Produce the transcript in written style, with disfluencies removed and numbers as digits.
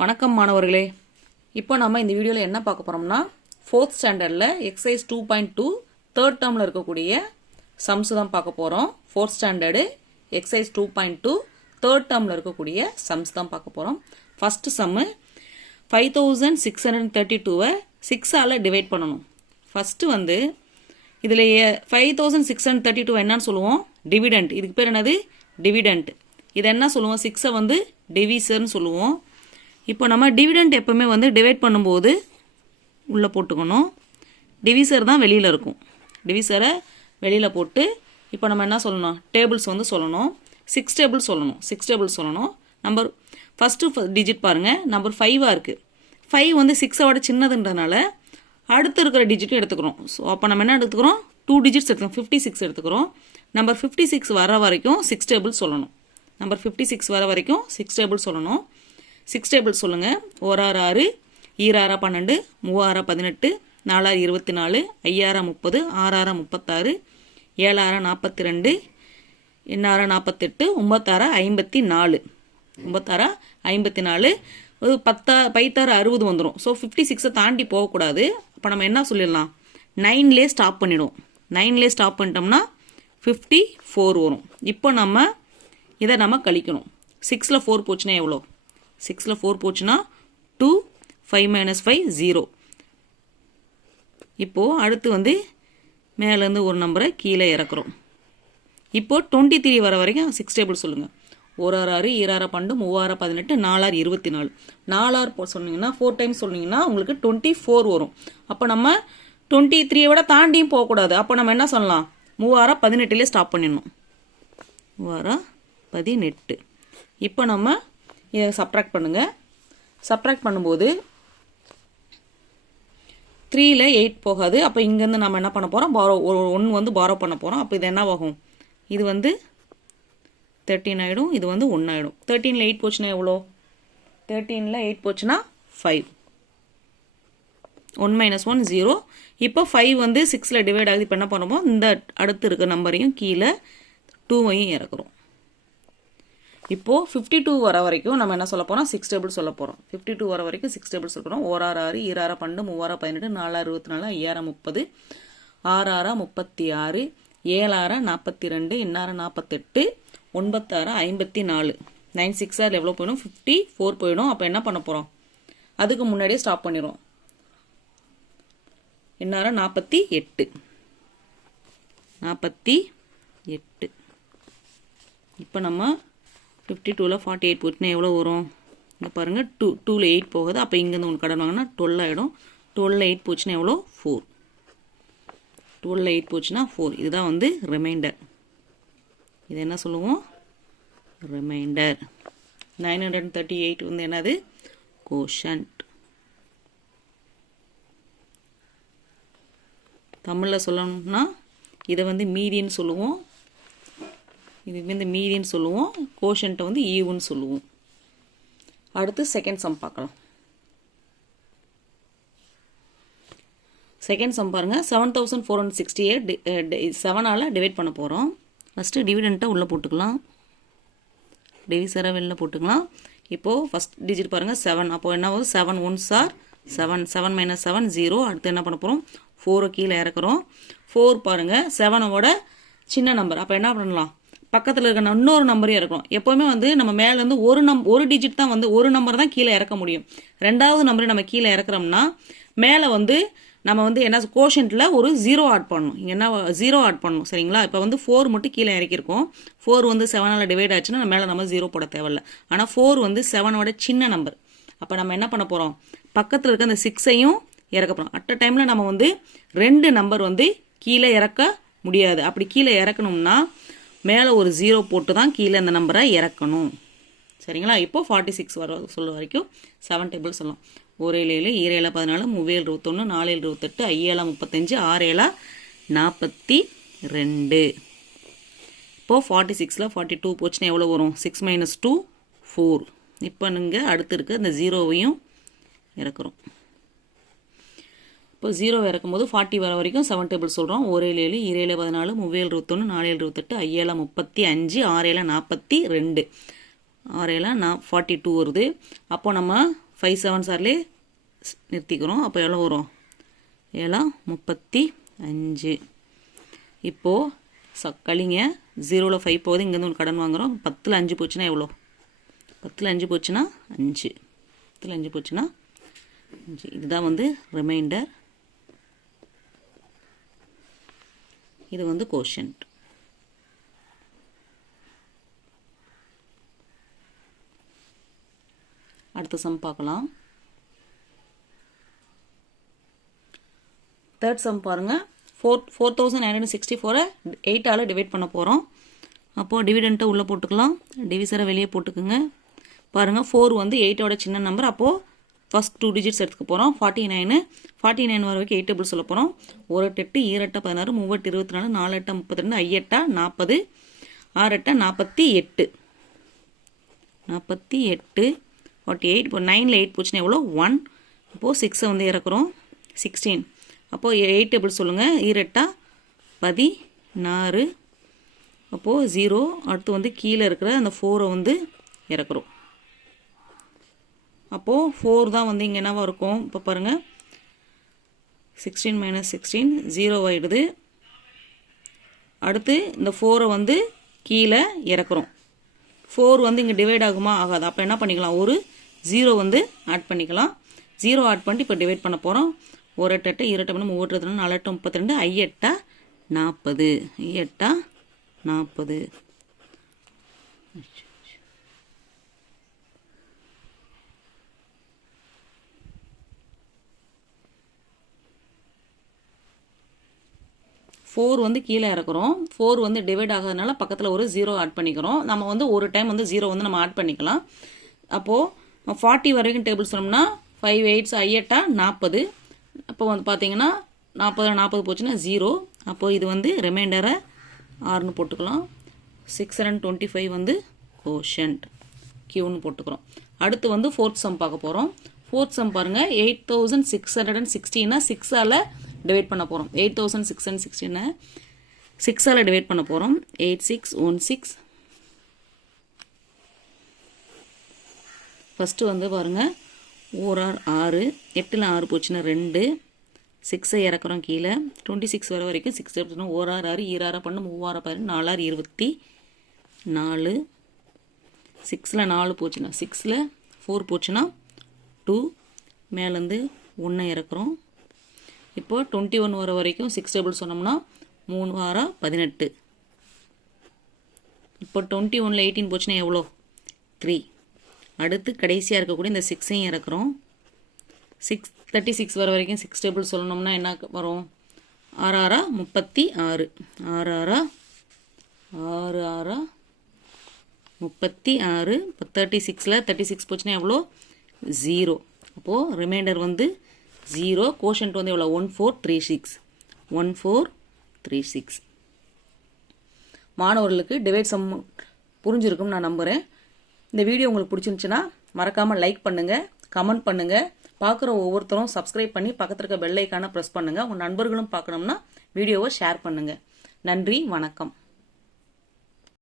வணக்கம் மாணவர்களே. இப்போ நம்ம இந்த வீடியோவில் என்ன பார்க்க போகிறோம்னா 4th ஸ்டாண்டர்டில் எக்ஸசைஸ் 2.2 தேர்ட் டேர்மில் இருக்கக்கூடிய சம்ஸ் தான் பார்க்க போகிறோம். 4th ஸ்டாண்டர்டு எக்ஸசைஸ் 2.2 தேர்ட் டேர்மில் இருக்கக்கூடிய சம்ஸ் தான் பார்க்க போகிறோம். ஃபஸ்ட்டு சம்மு 5632 6ஆல் டிவைட் பண்ணணும். ஃபஸ்ட்டு வந்து இதில் 5632 என்னன்னு சொல்லுவோம்? டிவிடெண்ட். இதுக்கு பேர் என்னது? டிவிடெண்ட். இது என்ன சொல்லுவோம்? 6 வந்து டிவிசர்னு சொல்லுவோம். இப்போ நம்ம டிவிடெண்ட் எப்பவுமே வந்து டிவைட் பண்ணும்போது உள்ளே போட்டுக்கணும். டிவிசர் தான் வெளியில் இருக்கும். டிவிசரை வெளியில் போட்டு இப்போ நம்ம என்ன சொல்லணும்? டேபிள்ஸ் வந்து சொல்லணும். 6 டேபிள் சொல்லணும். 6 டேபிள் சொல்லணும். நம்பர் ஃபஸ்ட்டு டிஜிட் பாருங்கள், நம்பர் 5ஆக இருக்குது. 5 வந்து 6ஓட சின்னதுன்றதுனால அடுத்து இருக்கிற டிஜிட்டும் எடுத்துக்கிறோம். ஸோ அப்போ நம்ம என்ன எடுத்துக்கிறோம்? 2 டிஜிட்ஸ் எடுத்துக்கிறோம். 56 எடுத்துக்கிறோம். நம்பர் 56 வர வரைக்கும் 6 டேபிள் சொல்லணும். நம்பர் 56 வர வரைக்கும் 6 டேபிள் சொல்லணும். 6 டேபிள் சொல்லுங்கள். 1 6 2 12 3 18 4 24 5 30 6 36 7 42 8 48 9 54 9 54 ஒரு 10 60 வந்துடும். ஸோ 56 தாண்டி போகக்கூடாது. அப்போ நம்ம என்ன சொல்லிடலாம்? 9லே ஸ்டாப் பண்ணிவிடுவோம். 9லே ஸ்டாப் பண்ணிட்டோம்னா 54 வரும். இப்போ நம்ம இதை நம்ம கழிக்கணும். 6ல் 4 போச்சுன்னா எவ்வளோ? 6ல் 4 போச்சுன்னா 2 5 - 5 0. இப்போது அடுத்து வந்து மேலேருந்து ஒரு நம்பரை கீழே இறக்குறோம். இப்போது 23 வர வரைக்கும் 6 டேபிள் சொல்லுங்கள். 1 6 2 12 3 18 4 24 4 சொன்னீங்கன்னா 4 டைம்ஸ் சொன்னீங்கன்னா உங்களுக்கு 24 வரும். அப்போ நம்ம 23 விட தாண்டியும் போகக்கூடாது. அப்போ நம்ம என்ன சொல்லலாம்? 3 18லே ஸ்டாப் பண்ணிடணும். 3 18. இப்போ நம்ம இதை சப்ட்ராக்ட் பண்ணுங்கள். சப்ட்ராக்ட் பண்ணும்போது 3ல் 8 போகாது. அப்போ இங்கேருந்து நம்ம என்ன பண்ண போகிறோம்? ஒரு 1 வந்து பாரோ பண்ண போகிறோம். அப்போ இது என்ன ஆகும்? இது வந்து 13 ஆகிடும். இது வந்து 1 ஆகிடும். 13ல் 8 போச்சுன்னா எவ்வளோ? 13ல் 8 போச்சுன்னா 5. 1 - 1 0. இப்போ 5 வந்து 6ல் டிவைட் ஆகுது. இப்போ என்ன பண்ணுவோம்? இந்த அடுத்து இருக்க நம்பரையும் கீழே 2வையும் இறக்குறோம். இப்போது 52 வர வரைக்கும் நம்ம என்ன சொல்ல போகிறோம்? 6 டேபிள் சொல்ல போகிறோம். 52 வர வரைக்கும் 6 டேபிள் சொல்ல போகிறோம். 1 6 2 12 3 18 4 24 5 30 6 36 7 42 8 48 9 54 9 6 எவ்வளோ போயிடும்? 54 போயிடும். அப்போ என்ன பண்ண போகிறோம்? அதுக்கு முன்னாடியே ஸ்டாப் பண்ணிடுவோம். 48 48. இப்போ நம்ம 52ல் 48 போச்சுன்னா எவ்வளோ வரும்? இங்கே பாருங்கள், 2ல் 8 போகுது. அப்போ இங்கேருந்து ஒன்று கடன் வாங்கினா 12 ஆகிடும். 12ல் 8 போச்சுன்னா எவ்வளோ? 4. 12ல் 8 போச்சுன்னா 4. இதுதான் வந்து ரிமைண்டர். இது என்ன சொல்லுவோம்? ரிமைண்டர். 938 வந்து என்னது? கோஷன்ட். தமிழில் சொல்லணும்னா இதை வந்து மீதின்னு சொல்லுவோம். இது வந்து மீதின்னு சொல்லுவோம். கோஷன்ட்டை வந்து ஈவுன்னு சொல்லுவோம். அடுத்து செகண்ட் சம் பார்க்கலாம். செகண்ட் சம் பாருங்கள். 7468 7ஆல் டிவைட் பண்ண போகிறோம். ஃபஸ்ட்டு டிவிடெண்ட்டை உள்ளே போட்டுக்கலாம். டிவிசரை வெளில போட்டுக்கலாம். இப்போது ஃபஸ்ட் டிஜிட் பாருங்கள் 7. அப்போது என்ன ஆகுது? 7 1s are 7. 7 - 7 0. அடுத்து என்ன பண்ண போகிறோம்? 4 கீழே இறக்குறோம். 4 பாருங்கள் 7ஓட சின்ன நம்பர். அப்போ என்ன பண்ணலாம்? பக்கத்தில் இருக்க இன்னொரு நம்பரையும் இறக்கணும். எப்போவுமே வந்து நம்ம மேலேருந்து ஒரு டிஜிட் தான் வந்து ஒரு நம்பர் தான் கீழே இறக்க முடியும். ரெண்டாவது நம்பரை நம்ம கீழே இறக்குறோம்னா மேலே வந்து நம்ம வந்து என்ன கோஷன்ட்டில் ஒரு 0 ஆட் பண்ணணும். இங்கே என்ன 0 ஆட் பண்ணணும். சரிங்களா? இப்போ வந்து 4 மட்டும் கீழே இறக்கியிருக்கோம். 4 வந்து 7ஆல் டிவைட் ஆச்சுன்னா மேலே நம்ம 0 போட தேவையில்ல. ஆனால் 4 வந்து 7ஓட சின்ன நம்பர். அப்போ நம்ம என்ன பண்ண போகிறோம்? பக்கத்தில் இருக்க அந்த 6ஐயும் இறக்க போகிறோம். அட் அ டைமில் நம்ம வந்து 2 நம்பர் வந்து கீழே இறக்க முடியாது. அப்படி கீழே இறக்கணும்னா மேலே ஒரு 0 போட்டு தான் கீழே அந்த நம்பரை இறக்கணும். சரிங்களா? இப்போது 46 வர சொல்ல வரைக்கும் 7 டேபிள் சொல்லலாம். 1 7 2 7 14 3 21 4 28 5 35 6 42. இப்போது 46ல் 42 போச்சுன்னா எவ்வளோ வரும்? 6 - 2 4. இப்போ நீங்கள் அடுத்து இருக்க இந்த 0வையும் இறக்குறோம். இப்போ 0 இறக்கும்போது 40 வர வரைக்கும் 7 டேபிள் சொல்கிறோம். 1 7 2 7 14 3 21 4 28 5 35 6 42. 6 7 42 வருது. அப்போது நம்ம 5 7 சார்லேயே நிறுத்திக்கிறோம். அப்போ எவ்வளோ வரும்? 7 35. இப்போது கழிங்க. 0ல் 5 போகுது. இங்கேருந்து ஒரு கடன் வாங்குகிறோம். 10ல் 5 போச்சுன்னா எவ்வளோ? 10ல் 5 போச்சுன்னா 5. 10ல் 5 போச்சுன்னா 5. இதுதான் வந்து ரிமைண்டர். இது வந்து கோஷன்ட். அடுத்த சம் பார்க்கலாம். தேர்ட் சம் பாருங்கள். 4964 8ஆல் டிவைட் பண்ண போகிறோம். அப்போது டிவிடெண்ட்டை உள்ளே போட்டுக்கலாம். டிவிசரை வெளியே போட்டுக்குங்க. பாருங்கள் 4 வந்து 8ஓட சின்ன நம்பர். அப்போது ஃபஸ்ட் 2 டிஜிட்ஸ் எடுத்துக்க போகிறோம். 49 வர வரைக்கும் 8 டேபிள் சொல்ல போகிறோம். 1 8 2 8 16 3 8 24 4 8 32 5 8 40 6 8 48 48. இப்போ 9ல் 8 போச்சுன்னா எவ்வளோ? 1. அப்போது 6 வந்து இறக்குறோம். 16. அப்போது 8 டேபிள் சொல்லுங்கள். 2 8 16. அப்போது 0. அடுத்து வந்து கீழே இருக்கிற அந்த 4 வந்து இறக்குறோம். அப்போது 4 தான் வந்து இங்கே என்னவாக இருக்கும்? இப்போ பாருங்கள் 16 - 16 0 ஆகிடுது. அடுத்து இந்த 4 வந்து கீழே இறக்குறோம். 4 வந்து இங்கே டிவைட் ஆகுமா? ஆகாது. அப்போ என்ன பண்ணிக்கலாம்? ஒரு 0 வந்து ஆட் பண்ணிக்கலாம். 0 ஆட் பண்ணிட்டு இப்போ டிவைட் பண்ண போகிறோம். 1 8 8 2 8 3 8 4 8 32 5 8 40 5 8 40. ஃபோர் வந்து கீழே இறக்குறோம். 4 வந்து டிவைட் ஆகாதனால பக்கத்தில் ஒரு 0 ஆட் பண்ணிக்கிறோம். நம்ம வந்து ஒரு டைம் வந்து 0 வந்து நம்ம ஆட் பண்ணிக்கலாம். அப்போது 40 வரைக்கும் டேபிள் சொன்னோம்னா 5 8 5 8 40. அப்போ வந்து பார்த்தீங்கன்னா 40 போச்சுன்னா 0. அப்போது இது வந்து ரிமைண்டரை 6ன்னு போட்டுக்கலாம். 625 வந்து கோஷன்ட் கியூன்னு போட்டுக்கிறோம். அடுத்து வந்து ஃபோர்த் சம் பார்க்க போகிறோம். ஃபோர்த் சம் பாருங்கள். 8616 6ஆல் டிவைட் பண்ண போகிறோம். 8616 6ஆல் டிவைட் பண்ண போகிறோம். 8616. ஃபஸ்ட்டு வந்து பாருங்கள் 1 6 8ல் 6 போச்சுன்னா 2. 6 இறக்குறோம் கீழே. 26 வர வரைக்கும் 6 எடுத்துட்டோம். 1 6 6 2 பண்ணு 3 6 4 24. 6ல் 4 போச்சுன்னா 6ல் 4 போச்சுன்னா 2. மேலேருந்து 1 இறக்குறோம். இப்போ 21 வர வரைக்கும் 6 டேபிள் சொன்னோம்னா 3 6 18. இப்போ 21ல் 18 போச்சுன்னா எவ்வளோ? 3. அடுத்து கடைசியாக இருக்கக்கூடிய இந்த 6ஐயும் இறக்குறோம். 36 வர வரைக்கும் 6 டேபிள் சொல்லணும்னா என்ன வரும்? 6 6 36. 6 6 6 6 36. இப்போ 36ல் 36 போச்சுன்னா எவ்வளோ? 0. அப்போது ரிமைண்டர் வந்து 0. கோஷன்ட் வந்து எவ்வளோ? 1436. 1436. மாணவர்களுக்கு டிவைட் சம் புரிஞ்சிருக்கும்னு நான் நம்புகிறேன். இந்த வீடியோ உங்களுக்கு பிடிச்சிருந்துச்சுன்னா மறக்காமல் லைக் பண்ணுங்கள், கமெண்ட் பண்ணுங்கள். பார்க்குற ஒவ்வொருத்தரும் சப்ஸ்கிரைப் பண்ணி பக்கத்தில் இருக்க பெல் ஐக்கானை ப்ரெஸ் பண்ணுங்கள். உங்கள் நண்பர்களும் பார்க்கணும்னா வீடியோவை ஷேர் பண்ணுங்கள். நன்றி, வணக்கம்.